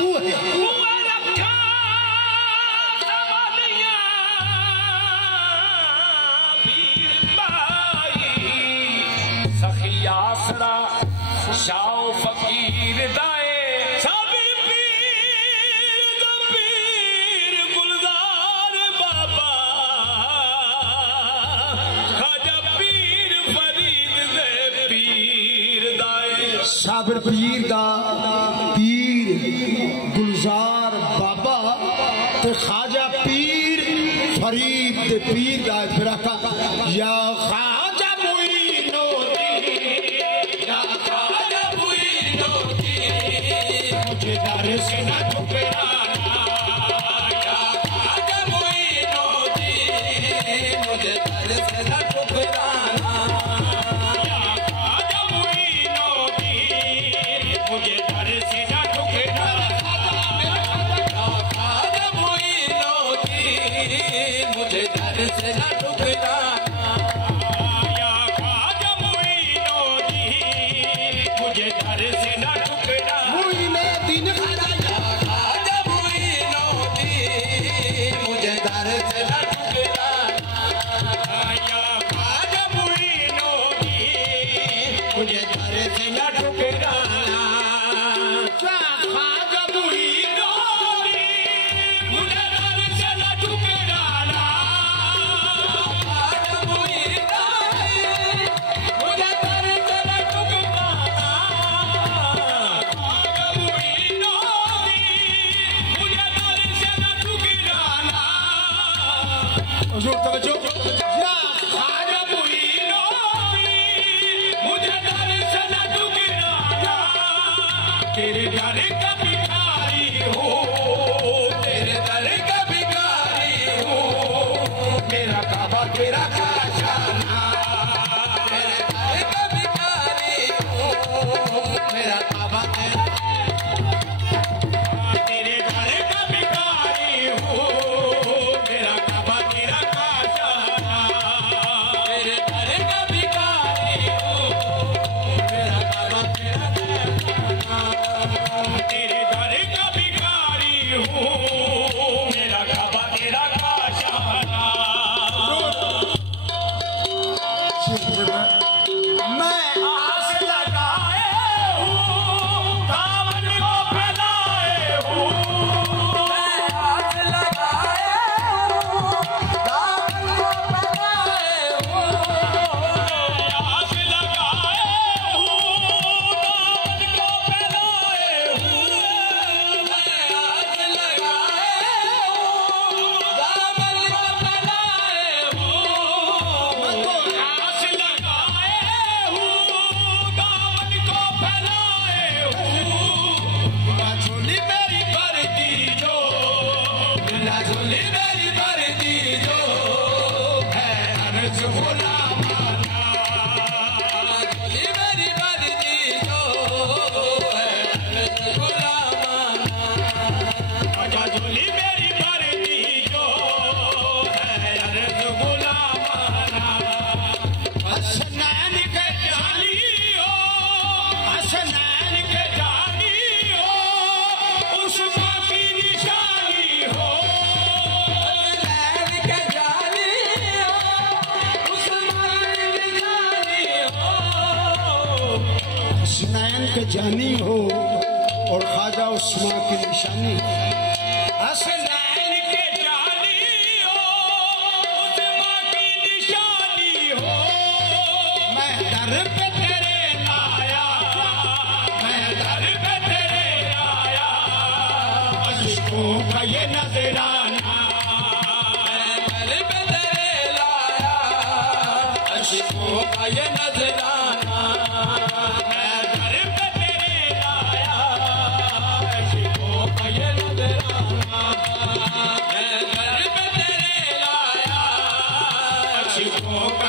बूहे आसरा शाओ फकीर दाए साबिर पीर दा पीर गुलजार बाबा खाजा पीर फरीद दे पीर दाए साबिर पीर दा पीर गुलजार बाबा ते खाजा पीर फरीद दे पीर दाए। फिर आका या खाजा मुईनो मुझे दर से न ठुकराना या खाजा मुईनो मुझे दर से न ठुकराना या खाजा मुईनो मुझे दर से न ठुकराना या खाजा मुईनो मुझे दर से न ठुकराना या खाजा मुईनो मुझे दर से न ठुकराना मुईने दिन खाजा या खाजा मुईनो मुझे दर से न ठुकराना या खाजा मुईनो मुझे दर से न ठुकराना या खाजा मुईनो मुझे दर से न ठुकराना खाजा मुईनो मुझे दर से न ठुकराना खाजा मुईनो मुझे दर से न ठुकराना हुजूर तवज्जो या खाजा मुईनो मुझे दर से न ठुकराना तेरे दर का भिखारी हो तेरे दर का भिखारी हो मेरा काबा तेरा काशाना तेरे दर का भिखारी हूँ मेरा काबा तेरा तेरे दर का भिखारी हो मेरा काबा तेरा काशाना तेरे दर का भिखारी हूँ मेरा काबा तेरा तेरे दर का भिखारी हो मेरा काबा तेरा काशाना मैं आस लगाए हूँ दामन को फैलाए हूँ मैं आस लगाए हूँ दामन को फैलाए हूँ आस लगाए हूँ दामन को फैलाए हूँ मैं आस लगाए हूँ दामन को फैलाए हूँ मैं तो आस लगाए हूँ दामन को फैलाए हूँ झोली मेरी भरती जो झोली मेरी भरती जो है अर्ज गुलामाना झोली मेरी भरती जो है अर्ज गुलामाना आजा झोली मेरी भरती जो है अर्ज गुलामाना हसनैन के जानी हो हसनैन के जानी हो उस्मा की निशानी हो हसनैन के जानी हो उस्मान की जानी हो हसनैन के जानी हो और ख्वाजा उस्मान की निशानी हसनैन के जानी हो उस्मा की निशानी हो मैं दर पे तेरे आया मैं दर पे तेरे आया अशकों का ये नजराना दर पे तेरे लाया अशकों का ये नजराना मैं दर पे तेरे आया अशकों का ये नजराना मैं दर पे तेरे लाया अशकों का